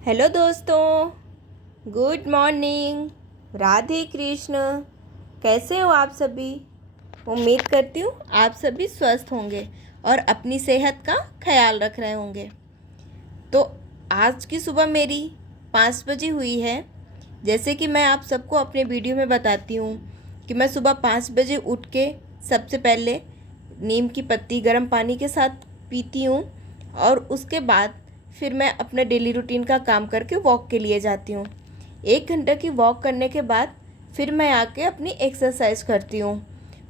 Hello दोस्तों, good morning. Radhe Krishna. कैसे हो आप सभी? उम्मीद करती हूँ आप सभी स्वस्थ होंगे और अपनी सेहत का ख्याल रख रहे होंगे। तो आज की सुबह मेरी 5 बजे हुई है। जैसे कि मैं आप सबको अपने वीडियो में बताती हूँ कि मैं सुबह 5 बजे उठ के सबसे पहले नीम की पत्ती गर्म पानी के साथ पीती हूँ और उसके बाद फिर मैं अपना डेली रूटीन का काम करके वॉक के लिए जाती हूँ। 1 घंटा की वॉक करने के बाद फिर मैं आके अपनी एक्सरसाइज करती हूँ।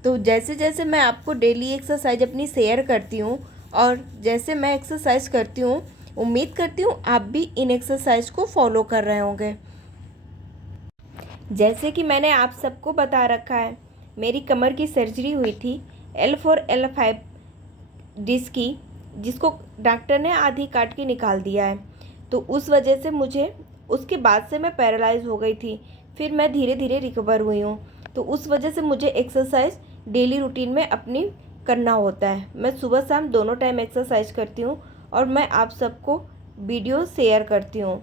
तो जैसे जैसे मैं आपको डेली एक्सरसाइज अपनी शेयर करती हूँ और जैसे मैं एक्सरसाइज करती हूँ, उम्मीद करती हूँ आप भी इन एक्सरसाइज को फॉलो कर रहे होंगे। जैसे कि मैंने आप सबको बता रखा है, मेरी कमर की सर्जरी हुई थी L4 L5 डिस्क की, जिसको डॉक्टर ने आधी काट के निकाल दिया है। तो उस वजह से मुझे उसके बाद से मैं पैरालाइज हो गई थी। फिर मैं धीरे धीरे रिकवर हुई हूँ। तो उस वजह से मुझे एक्सरसाइज डेली रूटीन में अपनी करना होता है। मैं सुबह शाम दोनों टाइम एक्सरसाइज करती हूँ और मैं आप सबको वीडियो शेयर करती हूँ।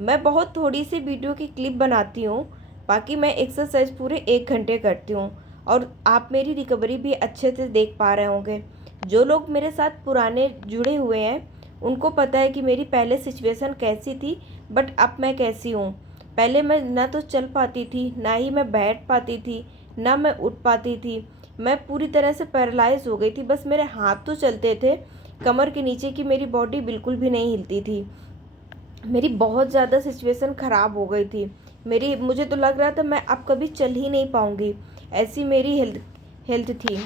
मैं बहुत थोड़ी सी वीडियो की क्लिप बनाती हूँ, बाकी मैं एक्सरसाइज पूरे 1 घंटे करती हूँ और आप मेरी रिकवरी भी अच्छे से देख पा रहे होंगे। जो लोग मेरे साथ पुराने जुड़े हुए हैं उनको पता है कि मेरी पहले सिचुएशन कैसी थी, बट अब मैं कैसी हूँ। पहले मैं ना तो चल पाती थी, ना ही मैं बैठ पाती थी, ना मैं उठ पाती थी। मैं पूरी तरह से पैरालाइज हो गई थी। बस मेरे हाथ तो चलते थे, कमर के नीचे की मेरी बॉडी बिल्कुल भी नहीं हिलती थी। मेरी बहुत ज़्यादा सिचुएशन ख़राब हो गई थी। मुझे तो लग रहा था मैं अब कभी चल ही नहीं पाऊँगी, ऐसी मेरी हेल्थ थी।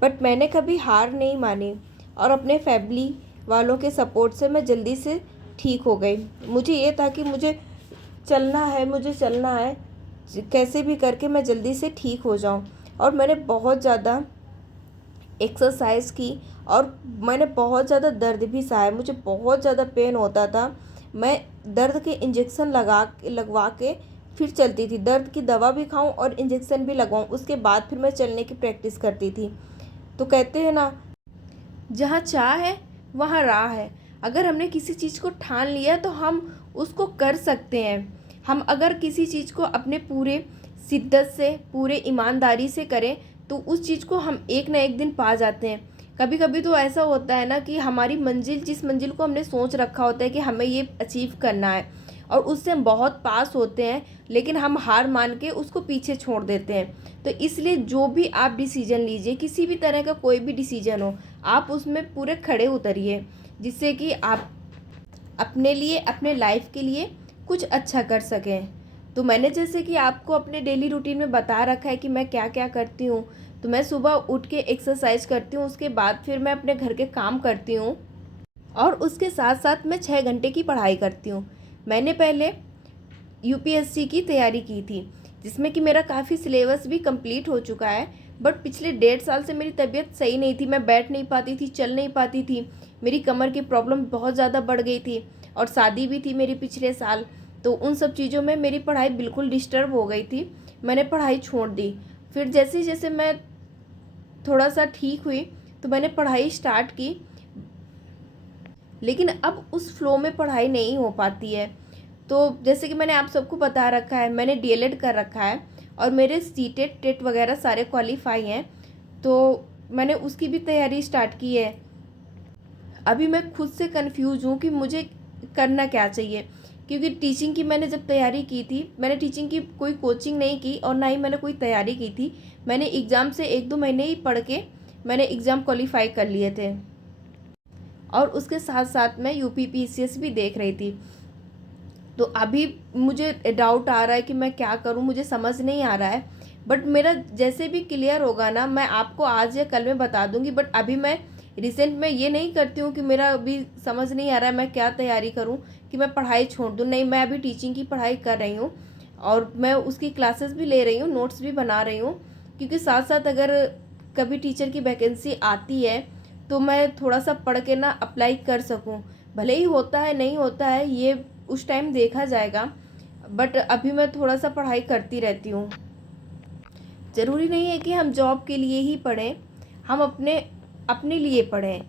बट मैंने कभी हार नहीं मानी और अपने फैमिली वालों के सपोर्ट से मैं जल्दी से ठीक हो गई। मुझे ये था कि मुझे चलना है, कैसे भी करके मैं जल्दी से ठीक हो जाऊं। और मैंने बहुत ज़्यादा एक्सरसाइज की और मैंने बहुत ज़्यादा दर्द भी सहा। मुझे बहुत ज़्यादा पेन होता था। मैं दर्द के इंजेक्शन लगवा के फिर चलती थी। दर्द की दवा भी खाऊं और इंजेक्शन भी लगवाऊं, उसके बाद फिर मैं चलने की प्रैक्टिस करती थी। तो कहते हैं ना, जहाँ चाह है वहाँ राह है। अगर हमने किसी चीज़ को ठान लिया तो हम उसको कर सकते हैं। हम अगर किसी चीज़ को अपने पूरे शिद्दत से, पूरे ईमानदारी से करें तो उस चीज़ को हम एक ना एक दिन पा जाते हैं। कभी कभी तो ऐसा होता है ना कि हमारी मंजिल, जिस मंजिल को हमने सोच रखा होता है कि हमें ये अचीव करना है और उससे हम बहुत पास होते हैं, लेकिन हम हार मान के उसको पीछे छोड़ देते हैं। तो इसलिए जो भी आप डिसीजन लीजिए, किसी भी तरह का कोई भी डिसीजन हो, आप उसमें पूरे खड़े उतरिए, जिससे कि आप अपने लिए, अपने लाइफ के लिए कुछ अच्छा कर सकें। तो मैंने जैसे कि आपको अपने डेली रूटीन में बता रखा है कि मैं क्या क्या करती हूँ। तो मैं सुबह उठ के एक्सरसाइज करती हूँ, उसके बाद फिर मैं अपने घर के काम करती हूँ और उसके साथ साथ मैं 6 घंटे की पढ़ाई करती हूँ। मैंने पहले यूपीएससी की तैयारी की थी, जिसमें कि मेरा काफ़ी सिलेबस भी कंप्लीट हो चुका है। बट पिछले 1.5 साल से मेरी तबीयत सही नहीं थी। मैं बैठ नहीं पाती थी, चल नहीं पाती थी। मेरी कमर की प्रॉब्लम बहुत ज़्यादा बढ़ गई थी और शादी भी थी मेरी पिछले साल। तो उन सब चीज़ों में मेरी पढ़ाई बिल्कुल डिस्टर्ब हो गई थी। मैंने पढ़ाई छोड़ दी। फिर जैसे जैसे मैं थोड़ा सा ठीक हुई तो मैंने पढ़ाई स्टार्ट की, लेकिन अब उस फ्लो में पढ़ाई नहीं हो पाती है। तो जैसे कि मैंने आप सबको बता रखा है, मैंने डीएलएड कर रखा है और मेरे सीटेट टेट वगैरह सारे क्वालिफाई हैं। तो मैंने उसकी भी तैयारी स्टार्ट की है। अभी मैं खुद से कंफ्यूज हूँ कि मुझे करना क्या चाहिए, क्योंकि टीचिंग की मैंने जब तैयारी की थी, मैंने टीचिंग की कोई कोचिंग नहीं की और ना ही मैंने कोई तैयारी की थी। मैंने एग्ज़ाम से 1-2 महीने ही पढ़ के मैंने एग्ज़ाम क्वालिफाई कर लिए थे और उसके साथ साथ मैं यूपीपीसीएस भी देख रही थी। तो अभी मुझे डाउट आ रहा है कि मैं क्या करूं, मुझे समझ नहीं आ रहा है। बट मेरा जैसे भी क्लियर होगा ना, मैं आपको आज या कल में बता दूंगी। बट अभी मैं रिसेंट में ये नहीं करती हूँ कि मेरा अभी समझ नहीं आ रहा है मैं क्या तैयारी करूँ, कि मैं पढ़ाई छोड़ दूँ। नहीं, मैं अभी टीचिंग की पढ़ाई कर रही हूँ और मैं उसकी क्लासेस भी ले रही हूँ, नोट्स भी बना रही हूँ। क्योंकि साथ साथ अगर कभी टीचर की वैकेंसी आती है तो मैं थोड़ा सा पढ़ के ना अप्लाई कर सकूँ। भले ही होता है नहीं होता है ये उस टाइम देखा जाएगा, बट अभी मैं थोड़ा सा पढ़ाई करती रहती हूँ। ज़रूरी नहीं है कि हम जॉब के लिए ही पढ़ें, हम अपने अपने लिए पढ़ें,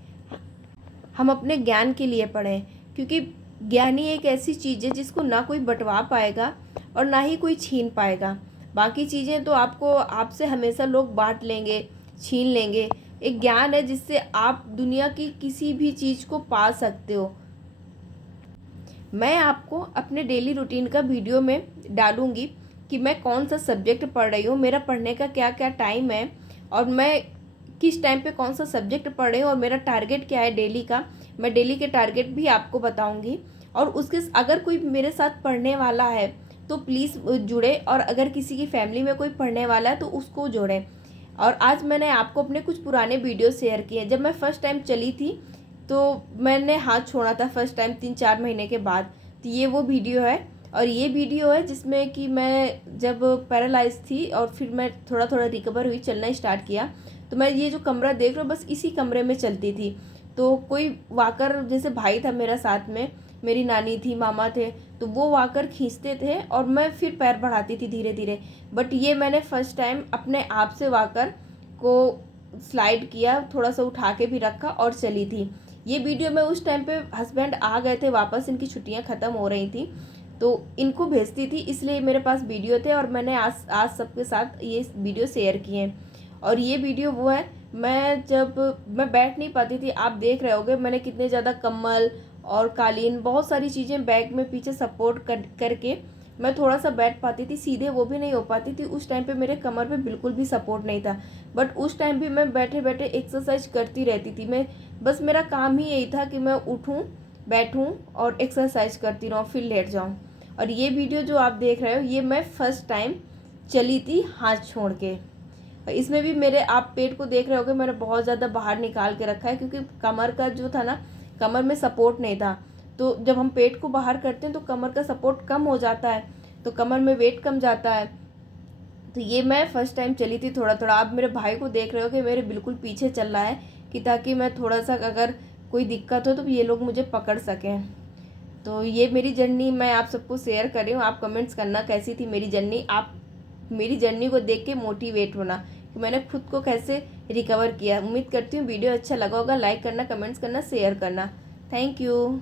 हम अपने ज्ञान के लिए पढ़ें। क्योंकि ज्ञानी एक ऐसी चीज़ है जिसको ना कोई बंटवा पाएगा और ना ही कोई छीन पाएगा। बाकी चीज़ें तो आपको आपसे हमेशा लोग बांट लेंगे, छीन लेंगे। एक ज्ञान है जिससे आप दुनिया की किसी भी चीज़ को पा सकते हो। मैं आपको अपने डेली रूटीन का वीडियो में डालूँगी कि मैं कौन सा सब्जेक्ट पढ़ रही हूँ, मेरा पढ़ने का क्या क्या टाइम है और मैं किस टाइम पे कौन सा सब्जेक्ट पढ़ रही हूँ और मेरा टारगेट क्या है डेली का। मैं डेली के टारगेट भी आपको बताऊँगी। और उसके अगर कोई मेरे साथ पढ़ने वाला है तो प्लीज़ जुड़े, और अगर किसी की फैमिली में कोई पढ़ने वाला है तो उसको जोड़ें। और आज मैंने आपको अपने कुछ पुराने वीडियो शेयर किए। जब मैं फ़र्स्ट टाइम चली थी तो मैंने हाथ छोड़ा था फर्स्ट टाइम 3-4 महीने के बाद। तो ये वो वीडियो है, और ये वीडियो है जिसमें कि मैं जब पैरालाइज थी और फिर मैं थोड़ा थोड़ा रिकवर हुई, चलना स्टार्ट किया। तो मैं ये जो कमरा देख रहा हूँ बस इसी कमरे में चलती थी। तो कोई वाकर जैसे भाई था मेरा साथ में, मेरी नानी थी, मामा थे, तो वो वाकर खींचते थे और मैं फिर पैर बढ़ाती थी धीरे धीरे। बट ये मैंने फर्स्ट टाइम अपने आप से वाकर को स्लाइड किया, थोड़ा सा उठा के भी रखा और चली थी। ये वीडियो मैं उस टाइम पे हस्बैंड आ गए थे वापस, इनकी छुट्टियां ख़त्म हो रही थी तो इनको भेजती थी, इसलिए मेरे पास वीडियो थे और मैंने आज आज सबके साथ ये वीडियो शेयर किए। और ये वीडियो वो है, मैं बैठ नहीं पाती थी, आप देख रहे होगे मैंने कितने ज़्यादा कम्बल और कालीन बहुत सारी चीज़ें बैग में पीछे सपोर्ट करके मैं थोड़ा सा बैठ पाती थी, सीधे वो भी नहीं हो पाती थी। उस टाइम पे मेरे कमर पे बिल्कुल भी सपोर्ट नहीं था, बट उस टाइम भी मैं बैठे बैठे एक्सरसाइज करती रहती थी। मैं बस मेरा काम ही यही था कि मैं उठूं, बैठूं और एक्सरसाइज करती रहूं, फिर लेट जाऊं। और ये वीडियो जो आप देख रहे हो ये मैं फर्स्ट टाइम चली थी हाथ छोड़ के। इसमें भी मेरे आप पेट को देख रहे होगे मैंने बहुत ज़्यादा बाहर निकाल के रखा है, क्योंकि कमर का जो था ना, कमर में सपोर्ट नहीं था। तो जब हम पेट को बाहर करते हैं तो कमर का सपोर्ट कम हो जाता है, तो कमर में वेट कम जाता है। तो ये मैं फर्स्ट टाइम चली थी थोड़ा थोड़ा। आप मेरे भाई को देख रहे हो कि मेरे बिल्कुल पीछे चल रहा है, कि ताकि मैं थोड़ा सा अगर कोई दिक्कत हो तो ये लोग मुझे पकड़ सकें। तो ये मेरी जर्नी मैं आप सबको शेयर कर रही हूँ। आप कमेंट्स करना कैसी थी मेरी जर्नी। आप मेरी जर्नी को देख के मोटिवेट होना कि मैंने खुद को कैसे रिकवर किया। उम्मीद करती हूँ वीडियो अच्छा लगा होगा। लाइक करना, कमेंट्स करना, शेयर करना। Thank you.